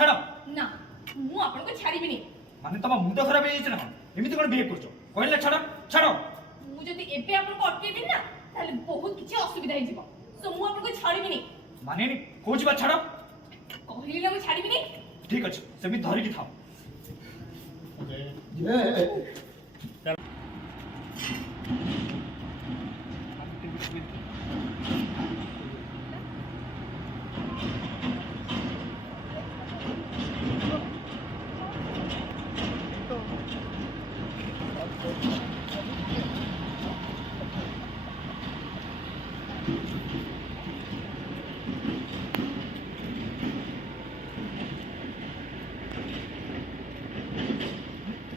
ଛାଡ଼। ନା ମୁଁ ଆପଣଙ୍କୁ ଛାଡ଼ିବିନି। ମାନେ ତମ ମୁଣ୍ଡ ଖରାପ ହେଇଯାଇଛି ନା କଣ? ଏମିତି କଣ ବିହେଭ୍ କରୁଛ? କହିଲେ ଛାଡ଼ ଛାଡ଼। ମୁଁ ଯଦି ଏବେ ଆପଣଙ୍କୁ ଅଟକେଇବି ନା ତାହେଲେ ବହୁତ କିଛି ଅସୁବିଧା ହେଇଯିବ। ସୋ ମୁଁ ଆପଣଙ୍କୁ ଛାଡ଼ିବିନି। ମାନେ କହୁଛି ବା ଛାଡ଼। କହିଲି ନା ମୁଁ ଛାଡ଼ିବିନି। ଠିକ୍ ଅଛି ସେମିତି ଧରିକି ଥାଅ।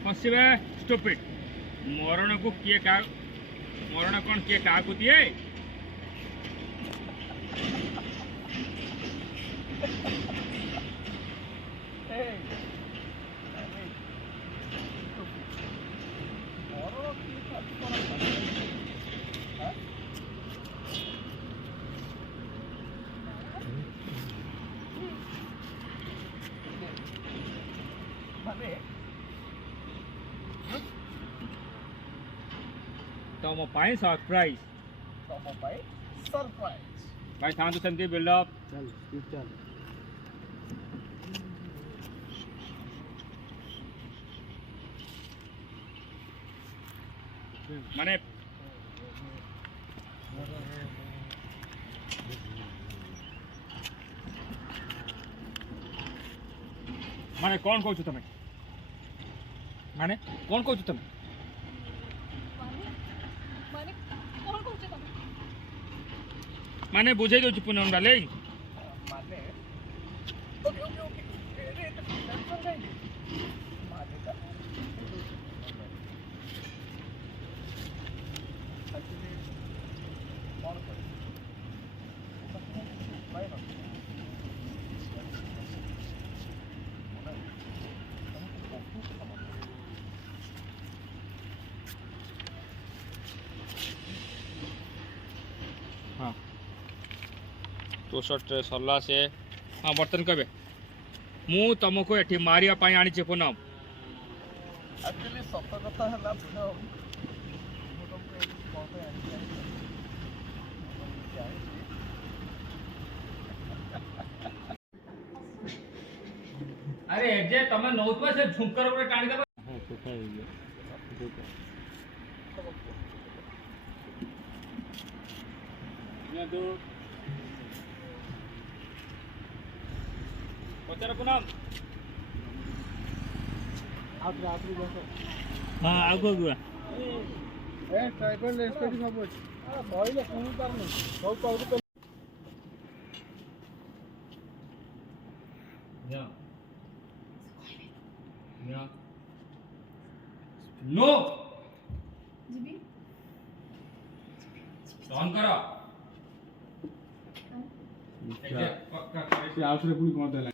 हसवे स्टूपिड मरण को किए का मरण कौन किए का को दिए तुम पाए सरप्राइज भाई था तो सेमती बिल्डअप चल चल माने माने कौन कहू तुम माने कौन कहू तुम माने बुझे दो पूनम डार्लिंग हाँ तो शर्ट सरला से हाँ बर्तन कबे मु तुमको एठी मारिया पाई आनी पूनम एक्चुअली सत कथा है पूनम मु तुमको एठी कौन पे आनी अरे जे तमे नौतवा से झुंकर ऊपर टाणी दबा हां सुखा हो गया ये दो पचर पूनम आप बस हां आगो गुआ ए ट्राइपॉड लेस्पेटी सब अछि आ सहीले सुनि पारनी सब कहू या या नो ଯିବି ऑन करो से आउसरे पुनी कोन देला